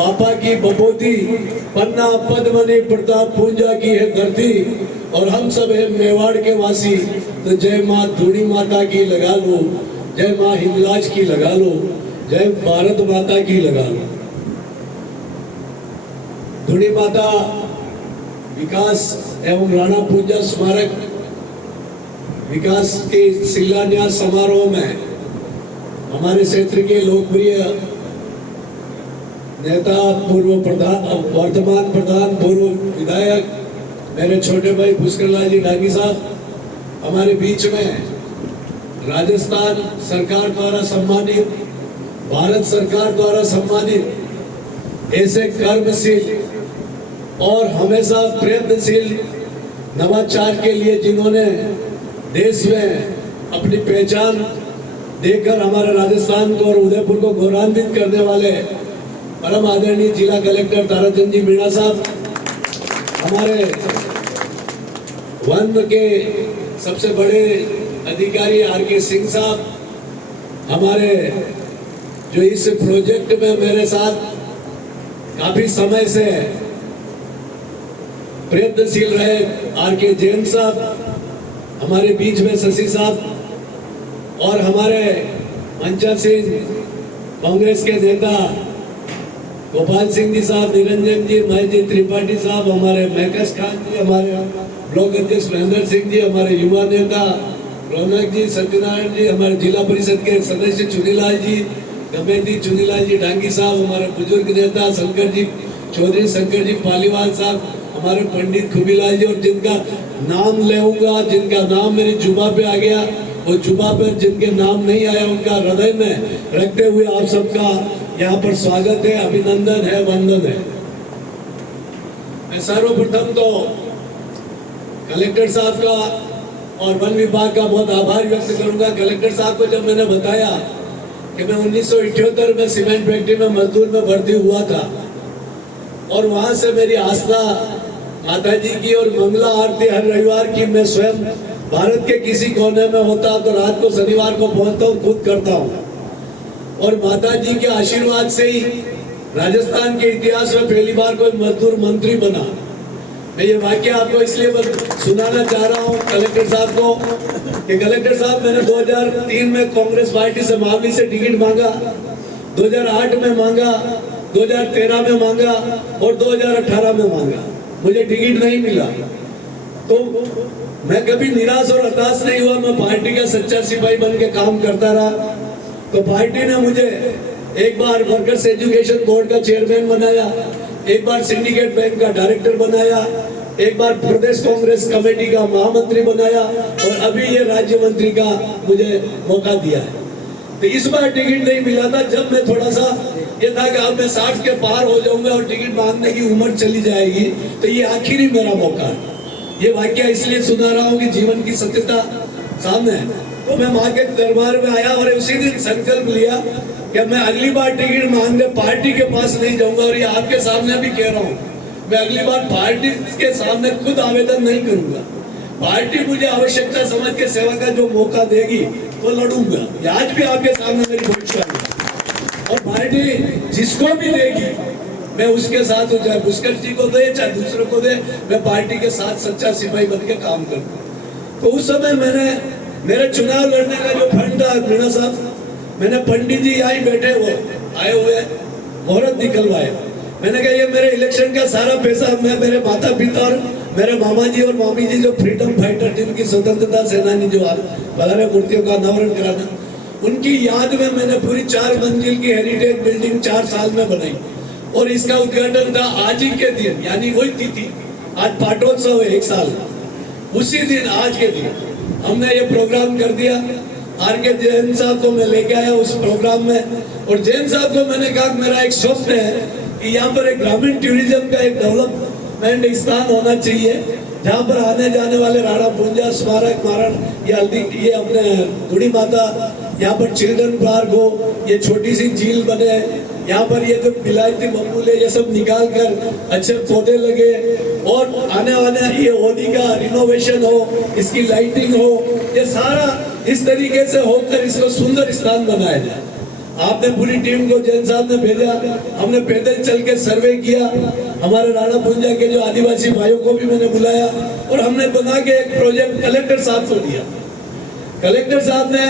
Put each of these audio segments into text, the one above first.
बापा की बपोती, पन्ना पद्मनी प्रताप पूंजा की है धरती, और हम सब है मेवाड़ के वासी। तो जय माँ धूणी माता की लगा लो, जय माँ हिंगलाज की लगा लो, जय भारत माता की लगा लो। धूणी माता विकास एवं राणा पूंजा स्मारक विकास के शिलान्यास समारोह में हमारे क्षेत्र के लोकप्रिय नेता, पूर्व प्रधान, वर्तमान प्रधान, पूर्व विधायक मेरे छोटे भाई पुष्कर लाल जी डांगी साहब हमारे बीच में राजस्थान सरकार द्वारा सम्मानित, भारत सरकार द्वारा सम्मानित ऐसे कर्मशील और हमेशा प्रयत्नशील नवाचार के लिए जिन्होंने देश में अपनी पहचान देकर हमारे राजस्थान को और उदयपुर को गौरवान्वित करने वाले परम आदरणीय जिला कलेक्टर ताराचंद जी मीणा साहब, हमारे वन के सबसे बड़े अधिकारी आर.के. सिंह साहब, हमारे जो इस प्रोजेक्ट में मेरे साथ काफी समय से प्रयत्नशील रहे आर.के. जैन साहब, हमारे बीच में शशि साहब, और हमारे मंचा सिंह कांग्रेस के नेता गोपाल सिंह जी साहब, निरंजन जी, महेश जी त्रिपाठी साहब, हमारे मैकस खान जी, हमारे ब्लॉक अध्यक्ष महेंद्र सिंह जी, हमारे युवा नेता रौनक जी, सत्यनारायण जी, हमारे जिला परिषद के सदस्य चुनीलाल जी, गमेती चुनीलाल जी डांगी साहब, हमारे बुजुर्ग नेता शंकर जी चौधरी, शंकर जी पालीवाल साहब, हमारे पंडित खुबीलाल जी, और जिनका नाम लेऊंगा, जिनका नाम मेरी जुबा पे आ गया, वो जुबा पे जिनके नाम नहीं आया उनका हृदय में रखते हुए आप सबका यहाँ पर स्वागत है, अभिनंदन है, वंदन है। मैं सर्वप्रथम तो कलेक्टर साहब का और वन विभाग का बहुत आभार व्यक्त करूंगा। कलेक्टर साहब को जब मैंने बताया कि मैं 1978 में सीमेंट फैक्ट्री में मजदूर में भर्ती हुआ था और वहां से मेरी आस्था माता जी की और मंगला आरती हर रविवार की मैं स्वयं भारत के किसी कोने में होता तो रात को शनिवार को पहुंचता हूँ, खुद करता हूँ, और माता जी के आशीर्वाद से ही राजस्थान के इतिहास में पहली बार कोई मजदूर मंत्री बना। मैं ये वाक्य आपको इसलिए सुनाना चाह रहा हूँ कलेक्टर साहब को कि कलेक्टर साहब, मैंने 2003 में कांग्रेस पार्टी से मामली से टिकट मांगा, 2008 में मांगा, 2013 में मांगा और 2018 में मांगा, मुझे टिकट नहीं मिला। तो मैं कभी निराश और हताश नहीं हुआ, मैं पार्टी का सच्चा सिपाही बन के काम करता रहा। तो पार्टी ने मुझे एक बार वर्कर्स एजुकेशन बोर्ड का चेयरमैन बनाया, एक बार सिंडिकेट बैंक का डायरेक्टर बनाया, एक बार प्रदेश कांग्रेस कमेटी का महामंत्री बनाया और अभी ये राज्य मंत्री का मुझे मौका दिया है। तो इस बार टिकट नहीं मिला था, जब मैं थोड़ा सा ये था कि अब मैं 60 के पार हो जाऊंगा और टिकट मांगने की उम्र चली जाएगी, तो ये आखिरी मेरा मौका है। ये वाक्य इसलिए सुना रहा हूँ कि जीवन की सत्यता सामने है। तो मैं माँ के दरबार में आया और उसी दिन संकल्प लिया कि मैं अगली बार टिकट मांगने पार्टी के पास नहीं जाऊंगा, और ये आपके सामने भी कह रहा हूँ, मैं अगली बार पार्टी के सामने खुद आवेदन नहीं करूंगा। पार्टी मुझे आवश्यकता समझ के सेवा का जो मौका देगी वो लड़ूंगा। आज भी आपके सामने मेरी भविष्य और पार्टी जिसको भी देगी मैं उसके साथ, चाहे पुष्कर जी को दे चाहे दूसरों को दे, मैं पार्टी के साथ सच्चा सिपाही बन के काम करूँ। तो उस समय मैंने मेरे चुनाव लड़ने का जो फंड था मीणा साहब, मैंने पंडित जी यहाँ बैठे हुए आए हुए मुहूर्त निकलवाए। मैंने कहा ये मेरे इलेक्शन का सारा पैसा मैं मेरे माता पिता और मेरे मामा जी और मामी जी जो फ्रीडम फाइटर, जिनकी स्वतंत्रता सेनानी जो बगैर मूर्तियों का अनावरण कराना, उनकी याद में मैंने पूरी 4 मंजिल की हेरिटेज बिल्डिंग 4 साल में बनाई और इसका उद्घाटन था आज ही के दिन, यानी वही तिथि, आज पाटोत्सव है 1 साल, उसी दिन आज के दिन हमने ये प्रोग्राम कर दिया। आर.के. जैन साहब को मैं लेके आया उस प्रोग्राम में, और जैन साहब को मैंने कहा मेरा एक स्वप्न है कि यहाँ पर एक ग्रामीण टूरिज्म का एक डेवलपमेंट स्थान होना चाहिए, जहाँ पर आने जाने वाले राणा पूंजा स्मारक, महाराज ये अपने धूणी माता, यहाँ पर चिल्ड्रन पार्क हो, ये छोटी सी झील बने, यहाँ पर ये जो विलायती बबूले ये सब निकाल कर अच्छे पौधे लगे, और आने वाले ये होली का रिनोवेशन हो, इसकी लाइटिंग हो, ये सारा इस तरीके से होकर इसको सुंदर स्थान बनाया जाए। आपने पूरी टीम को जैन साहब ने भेजा, हमने पैदल चल के सर्वे किया, हमारे राणा पुंजा के जो आदिवासी भाइयों को भी मैंने बुलाया और हमने बना के एक प्रोजेक्ट कलेक्टर साहब को दिया। कलेक्टर साहब ने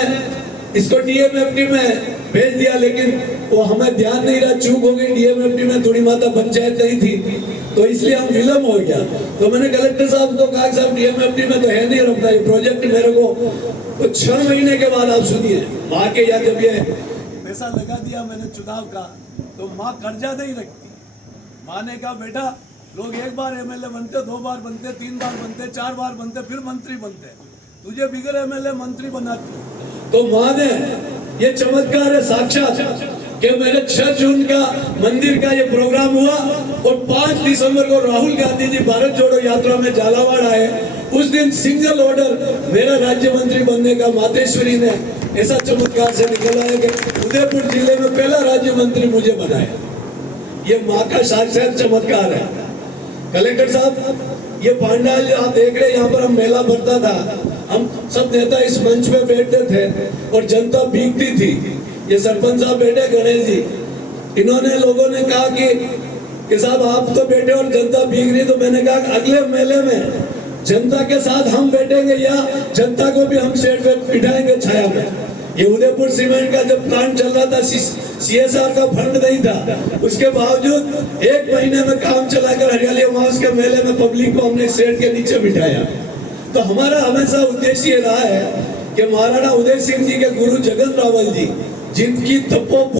इसको डीएमएफटी में भेज दिया, लेकिन वो हमें ध्यान नहीं रहा, चूक हो गई। डीएमएफटी में थोड़ी माता पंचायत नहीं थी, तो इसलिए हम विलम्ब हो गया। तो मैंने कलेक्टर साहब को कहा, साहब डीएमएफटी में तो है नहीं रखता ये प्रोजेक्ट, मेरे को तो 6 महीने के बाद आप सुनिए माँ के या जब ये पैसा लगा दिया मैंने चुनाव का, तो माँ कर्जा नहीं रखती। माँ ने कहा, बेटा लोग एक बार एमएलए बनते, 2 बार बनते, 3 बार बनते, 4 बार बनते, फिर मंत्री बनते, तुझे बिगड़ एमएलए मंत्री बनाती। तो माँ ने ये चमत्कार है साक्षात कि मेरे 6 जून का मंदिर का ये प्रोग्राम हुआ और 5 दिसंबर को राहुल गांधी जी भारत जोड़ो यात्रा में झालावाड़ आए। उस दिन सिंगल ऑर्डर मेरा राज्य मंत्री बनने का मातेश्वरी ने ऐसा चमत्कार से निकला है कि उदयपुर जिले में पहला राज्य मंत्री मुझे बनाया। ये माँ का साक्षात चमत्कार है। कलेक्टर साहब, ये पांडाल जो आप देख रहे हैं, यहाँ पर हम मेला भरता था, हम सब नेता इस मंच पे बैठते थे और जनता भीगती थी। ये सरपंच साहब बैठे, गणेश जी, इन्होंने लोगों ने कहा कि साहब आप तो बैठे और जनता भीग रही, तो मैंने कहा अगले मेले में जनता के साथ हम बैठेंगे या जनता को भी हम सेट पे बिठाएंगे छाया में। ये उदयपुर सीमेंट का जब प्लांट चल रहा था, सीएसआर का फंड नहीं था, उसके बावजूद 1 महीने में काम चलाकर हरियाली अमावस के मेले में पब्लिक को हमने सेट के नीचे बिठाया। तो हमारा हमेशा उद्देश्य ये रहा है कि महाराणा उदय सिंह जी के गुरु जगन रावल जी, जिनकी तपो